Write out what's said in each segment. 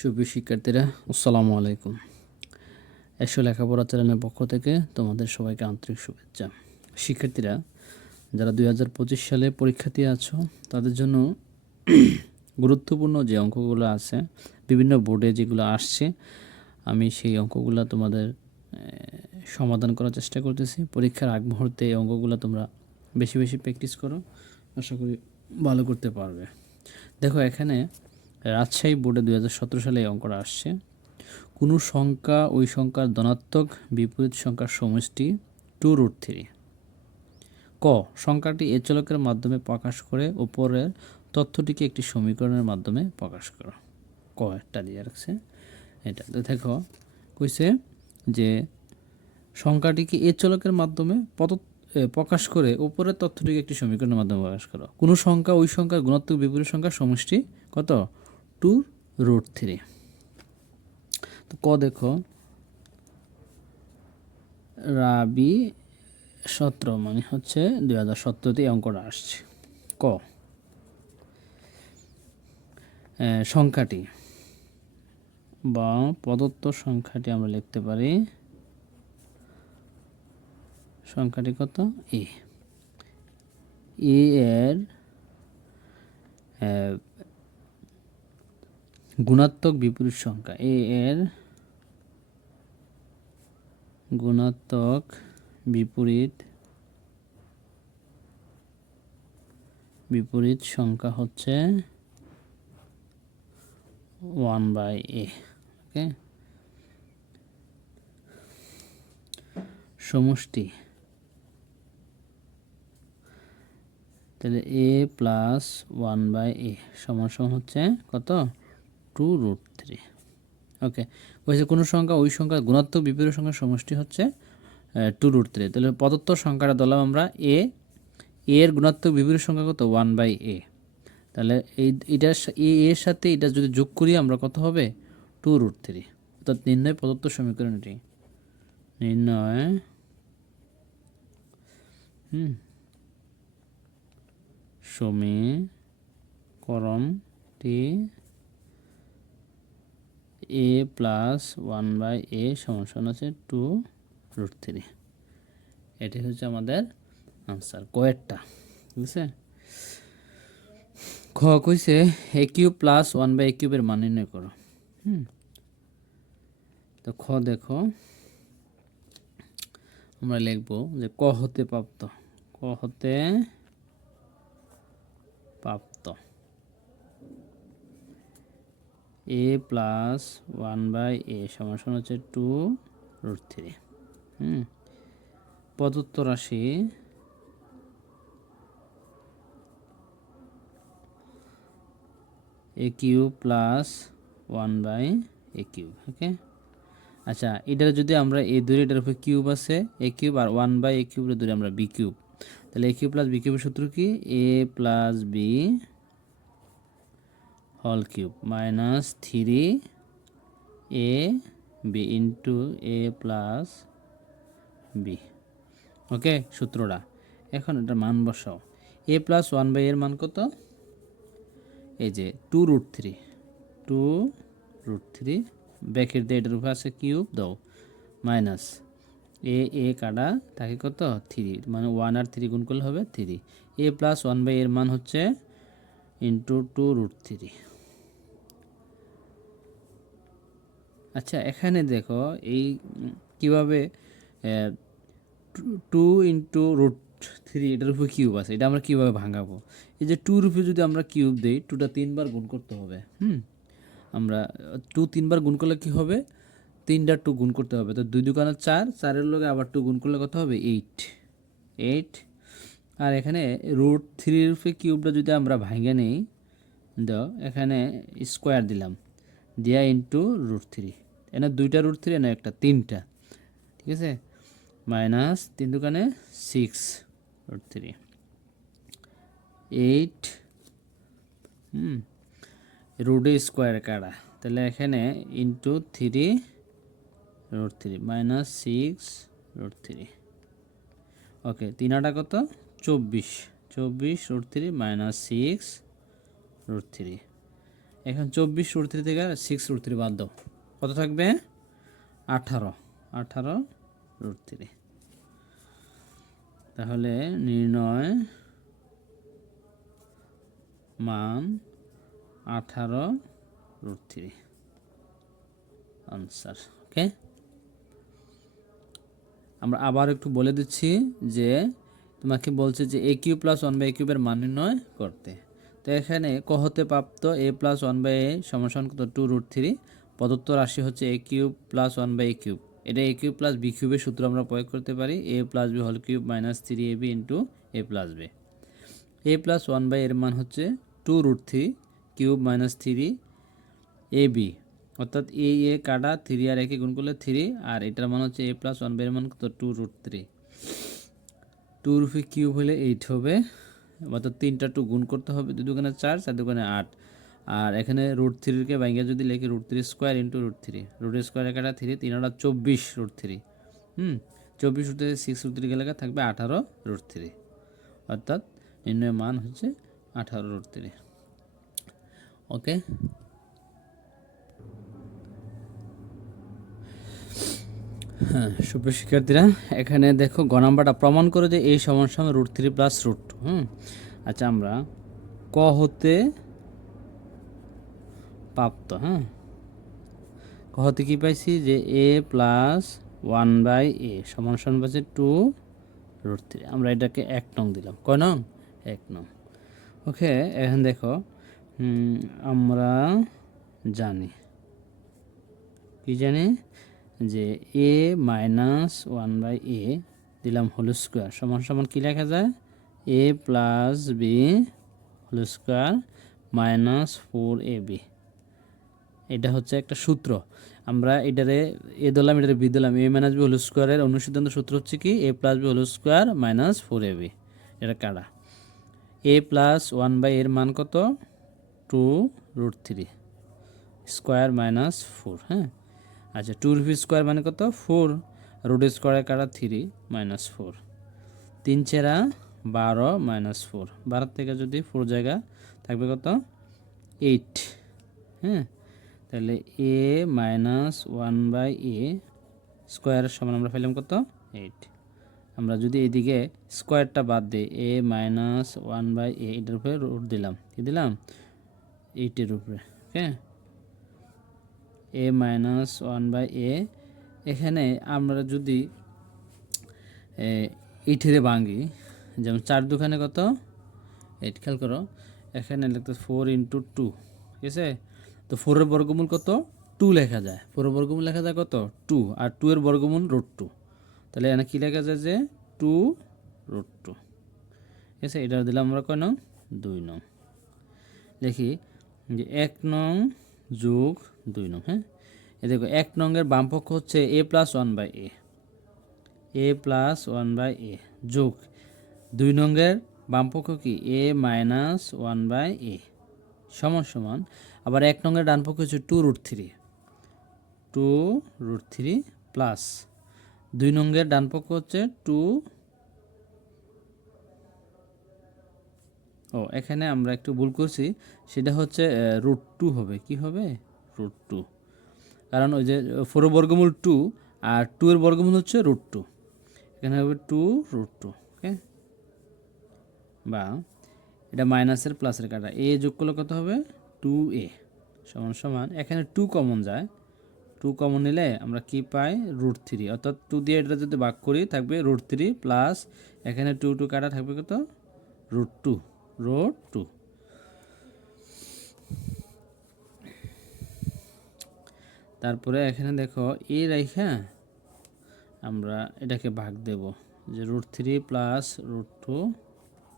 সুপ্রিয় শিক্ষার্থীরা, আসসালামু আলাইকুম। একশো লেখাপড়া চ্যানেলের পক্ষ থেকে তোমাদের সবাইকে আন্তরিক শুভেচ্ছা। শিক্ষার্থীরা, যারা 2025 সালে পরীক্ষার্থী আছো, তাদের জন্য গুরুত্বপূর্ণ যে অঙ্কগুলো আছে, বিভিন্ন বোর্ডে যেগুলো আসছে, আমি সেই অঙ্কগুলো তোমাদের সমাধান করার চেষ্টা করতেছি। পরীক্ষার আগ মুহূর্তে এই অঙ্কগুলো তোমরা বেশি বেশি প্র্যাকটিস করো, আশা করি ভালো করতে পারবে। দেখো, এখানে রাজশাহী বোর্ডে 2017 সালে এই অঙ্কটা আসছে। কোনো সংখ্যা ওই সংখ্যার ধনাত্মক বিপরীত সংখ্যার সমষ্টি 2√3। ক, সংখ্যাটি এ চলকের মাধ্যমে প্রকাশ করে উপরের তথ্যটিকে একটি সমীকরণের মাধ্যমে প্রকাশ করো। ক একটা দিয়ে রাখছে, এটা তো দেখো কইছে যে সংখ্যাটিকে এ চলকের মাধ্যমে প্রকাশ করে উপরের তথ্যটিকে একটি সমীকরণের মাধ্যমে প্রকাশ করো। কোনো সংখ্যা ওই সংখ্যার গুণাত্মক বিপরীত সংখ্যার সমষ্টি কত? 2√3। তো ক দেখো, রাবি 17 মানে হচ্ছে 2017তে অঙ্কটা আসছে। ক, সংখ্যাটি বা প্রদত্ত সংখ্যাটি আমরা লিখতে পারি, সংখ্যাটি কত? এ এর গুণাত্মক বিপরীত সংখ্যা, এ এর গুণাত্মক বিপরীত সংখ্যা হচ্ছে 1/a। ওকে, সমষ্টি তাহলে a প্লাস 1/a সমান সমান হচ্ছে কত? 2√3। ওকে, বলছে কোনো সংখ্যা ওই সংখ্যার গুণাত্মক বিপরীত সংখ্যার সমষ্টি হচ্ছে 2√3। তাহলে প্রদত্ত সংখ্যাটা ধরলাম আমরা এ, এর গুণাত্মক বিপরীত সংখ্যা কত? 1/a। তাহলে এটার এর সাথে এটা যদি যোগ করি আমরা কত হবে? 2√3। অর্থাৎ নির্ণয় প্রদত্ত সমীকরণ এটি। নির্ণয় সমীকরণটি a প্লাস 1/a সমান আছে 2√3। এটি হচ্ছে আমাদের আনসার, কয়েকটা। ঠিক আছে। খ কইছে a কিউব প্লাস 1/a কিউবের মান নির্ণয় করো। তো খ দেখো, আমরা লিখব যে ক হতে প্রাপ্ত, ক হতে প্রাপ্ত a প্লাস 1/a সমান হচ্ছে 2√3। প্রদত্ত রাশি a cube plus 1/a cube. Okay, আচ্ছা, এটার যদি আমরা এ ধরি, এটার উপরে কিউব আছে a কিউব, আর 1/a কিউবের ধরি আমরা b কিউব। তাহলে a কিউব প্লাস b কিউবের সূত্র কি? a plus b whole cube minus 3ab into a plus b। Okay, সূত্রটা এখন এটা মান বসাও। a প্লাস 1/a এর মান কত? এই যে 2√3 ব্যাকেট দিয়ে এটার উপরে আছে কিউব দাও, মাইনাস এ কাটা থাকে কত? 3, মানে 1 আর 3 গুণ করলে হবে 3। a প্লাস 1/a এর মান হচ্ছে ইন্টু 2√3। আচ্ছা, এখানে দেখো এই কিভাবে 2 ইন্টু √3 এটার উপরে কিউব আছে, এটা আমরা কীভাবে ভাঙাবো? এই যে 2-র উপরে যদি আমরা কিউব দিই, 2টা 3বার গুণ করতে হবে। আমরা 2 3বার গুণ করলে কি হবে? 3টা 2 গুণ করতে হবে। তো 2 2 4, 4-এর লগে আবার 2 গুণ করলে কত হবে? 8। আর এখানে √3-এর উপরে কিউবটা যদি আমরা ভাঙে নিই, দাও এখানে স্কোয়ার দিলাম, দিয়া ইন্টু √3, এখানে 2টা √3, এখানে একটা 3টা। ঠিক আছে, মাইনাস 3 2 6√3, 8 রুটে স্কোয়ার কাটা, তাহলে এখানে ইন্টু 3√3 মাইনাস 6√3। ওকে, 3 কত? 24 √3 মাইনাস 6√3। এখন 24√3 থেকে 6√3 বাদ দাও, কত থাকবে? 18√3। তাহলে নির্ণয় মান 18√3 আনসার। ওকে, আমরা আবার একটু বলে দিচ্ছি যে তোমাকে বলছে যে a কিউব প্লাস 1/a কিউবের মান নির্ণয় করতে। তো এখানে ক হতে প্রাপ্ত a প্লাস 1/a সমান কত? 2√3। প্রদত্ত রাশি হচ্ছে a cube plus 1/a cube. এটা a কিউব প্লাস b কিউবের সূত্র আমরা প্রয়োগ করতে পারি, a plus b whole cube minus 3ab into a plus b। a plus 1/a এর মান হচ্ছে 2√3 কিউব মাইনাস 3ab, অর্থাৎ এ কাটা 3 আর একে গুণ করলে 3, আর এটার মান হচ্ছে a প্লাস 1/a এর মান কত? 2√3। 2 কিউব হলে 8 হবে, অর্থাৎ 3টা 2 গুণ করতে হবে, 2 দুগুণে 4, 4 দুগুণে 8। আর এখানে √3কে ভাঙিয়ে যদি লিখি √3 স্কোয়ার ইন্টু √3, √3 স্কোয়ারে কাটা 3, 3 আর 24√3, 24√3 6√3 গেলে থাকবে 18√3, অর্থাৎ নির্ণয় মান হচ্ছে 18√3। ওকে, হ্যাঁ সুপ্রিয় শিক্ষার্থীরা, এখানে দেখো গ নাম্বারটা প্রমাণ করে যে এই সমান সমান √3 প্লাস √2। আচ্ছা, আমরা ক হতে প্রাপ্ত, ক হতে কী পাইছি? যে a প্লাস 1/a সমান সমান পাচ্ছি 2√3। আমরা এটাকে 1 নং দিলাম। কয় নং? 1 নং। ওকে, এখন দেখো আমরা জানি, কি জানি? যে a মাইনাস 1/a দিলাম হোল স্কোয়ার সমান সমান কী লেখা যায়? a plus b whole square minus 4ab। এটা হচ্ছে একটা সূত্র। আমরা এটারে এ দিলাম, এটারে বি দিলাম। a মাইনাস b হোল স্কোয়ারের অনুসিদ্ধান্ত সূত্র হচ্ছে কি? a plus b whole square minus 4ab। এটা কাটা a প্লাস 1/a এর মান কত? 2√3 স্কোয়ার মাইনাস 4। আচ্ছা, 2 স্কোয়ার মানে কত? 4। রুট স্কোয়ারে কাটা 3 মাইনাস 4, 3 চেরা 12 মাইনাস 4, 12 থেকে যদি 4 জায়গা থাকবে কত? 8। তাহলে a মাইনাস 1/a স্কোয়ারের সমান আমরা পেলাম কত? 8। আমরা যদি এদিকে স্কোয়ারটা বাদ দিই, a মাইনাস 1/a এটার উপরে রুট দিলাম, কি দিলাম? 8-এর উপরে। ওকে, a মাইনাস 1/a, এখানে আমরা যদি 8-এর ভাঙি, যেমন 4 দুখানে কত? 8। খেয়াল করো, এখানে লিখতে 4 ইন্টু 2, ঠিক আছে? তো 4-এর বর্গমূল কত? 2 লেখা যায়। 4-এর বর্গমূল লেখা যায় কত? 2, আর 2-এর বর্গমূল √2। তাহলে এখানে কী লেখা যায়? যে 2√2। ঠিক আছে, এটা দিলাম আমরা কয় নং? 2 নং। লিখি যে 1 নং যোগ 2 নং। এ দেখো, 1 নংয়ের বামপক্ষ হচ্ছে a plus 1/a, a plus 1/a যোগ 2 নংয়ের বামপক্ষ কি? a মাইনাস 1/a সমান সমান, আবার 1 নংয়ের ডানপক্ষ হচ্ছে 2√3, 2√3 প্লাস 2 নংয়ের ডানপক্ষ হচ্ছে 2। এখানে আমরা একটু ভুল করছি, সেটা হচ্ছে √2 হবে। কি হবে? √2, কারণ ওই যে 4-এর বর্গমূল 2 আর 2-এর বর্গমূল হচ্ছে √2, এখানে হবে 2√2। ওকে, বা এটা মাইনাসের প্লাসের কাটা, a যোগ করলে কত হবে? 2a সমান সমান, এখানে 2 কমন যায়, 2 কমন নিলে আমরা কি পাই? √3, অর্থাৎ 2 দিয়ে এটা যদি ভাগ করি থাকবে √3 প্লাস এখানে 2 কাটা থাকবে কত? √2। তারপরে এখানে দেখো এই রেখা আমরা এটাকে ভাগ দেব, যে √3 প্লাস √2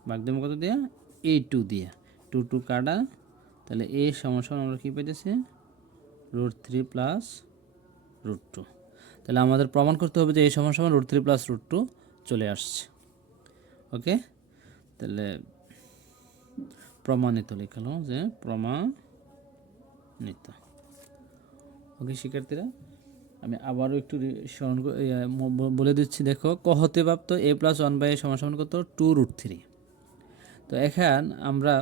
ভাগ দেবো কত দিয়া? 2 দিয়া, 2 কাটা, তাহলে a সমান সমান আমরা কী পাইতেছি? √3 প্লাস √2। তাহলে আমাদের প্রমাণ করতে হবে যে a সমান সমান √3 প্লাস √2 চলে আসছে। ওকে, তাহলে প্রমাণিত লিখলাম, যে প্রমাণিত। ওকে শিক্ষার্থীরা, আমি আবারও একটু স্মরণ বলে দিচ্ছি। দেখো, ক হতে প্রাপ্ত a প্লাস 1/a সমান সমান কত? 2√3। তো এখন আমরা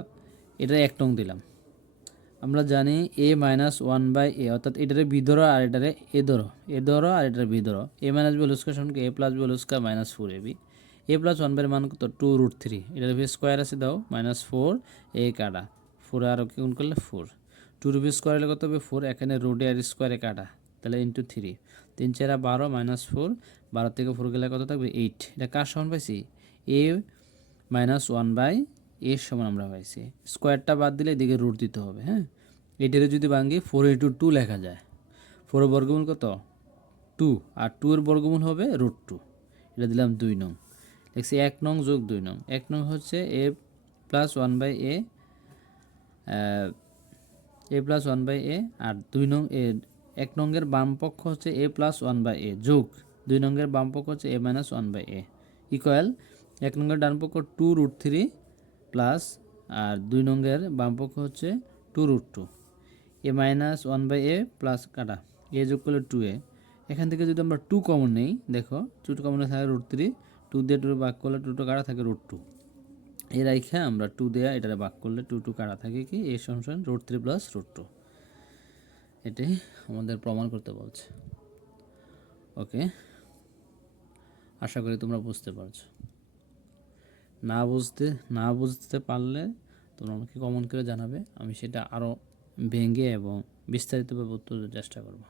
এটা 1 নং দিলাম, আমরা জানি এ মাইনাস ওয়ান বাই এ, অর্থাৎ এটারে বি ধরো আর এটারে এ ধরো, এ ধরো আর এটারে বি ধরো। A minus B whole square সমান A plus B whole square minus four A B. A plus one by মান কত, টু রুট থ্রি, এটার বি স্কোয়ার আছে দাও মাইনাস ফোর এ কাটা, ফোর আর কি গুণ করলে ফোর, টু রুপি স্কোয়ার হলে কত হবে ফোর, এখানে রুটে আর স্কোয়ারে কাটা, তাহলে ইন্টু থ্রি, তিন চারা 12 মাইনাস ফোর, 12 থেকে ফোর গেলে কত থাকবে 8। এটা কার সমান পাইছি, এ মাইনাস ওয়ান বাই এ সমান আমরা পাইছি। স্কোয়ারটা বাদ দিলে এদিকে রুট দিতে হবে। হ্যাঁ, এটারে যদি ভাঙি 4 × 2 লেখা যায়। 4 বর্গমূল কত 2, আর 2 এর বর্গমূল হবে √2। এটা দিলাম 2 নং, দেখছি 1 নং যোগ 2 নং। 1 নং হচ্ছে A plus one by A, A plus one by A, আর 2 নং এ, 1 নংয়ের বাম পক্ষ হচ্ছে A plus one by A যোগ 2 নংয়ের বাম পক্ষ হচ্ছে A minus one by A equal 1 নংয়ের ডান পক্ষ 2√3 প্লাস, আর 2 নংয়ের বাম পক্ষ হচ্ছে 2√2, A minus one by A plus কাটা, এ যোগ করলে 2a। এখান থেকে যদি আমরা 2 কমন নেই, দেখো 2 কমন থাকে √3, 2 দিয়ে 2 ভাগ করলে 2 কাটা থাকে √2, এর রাইখা আমরা 2 দেয়া এটারে ভাগ করলে 2 কাটা থাকে কি এ সমান √3 প্লাস √2। এটাই আমাদের প্রমাণ করতে বলছে। ওকে, আশা করি তোমরা বুঝতে পারছো। না বুঝতে পারলে তোমরা আমাকে কমেন্ট করে জানাবে, আমি সেটা আরও ভেঙে এবং বিস্তারিতভাবে উত্তর দেওয়ার চেষ্টা করব।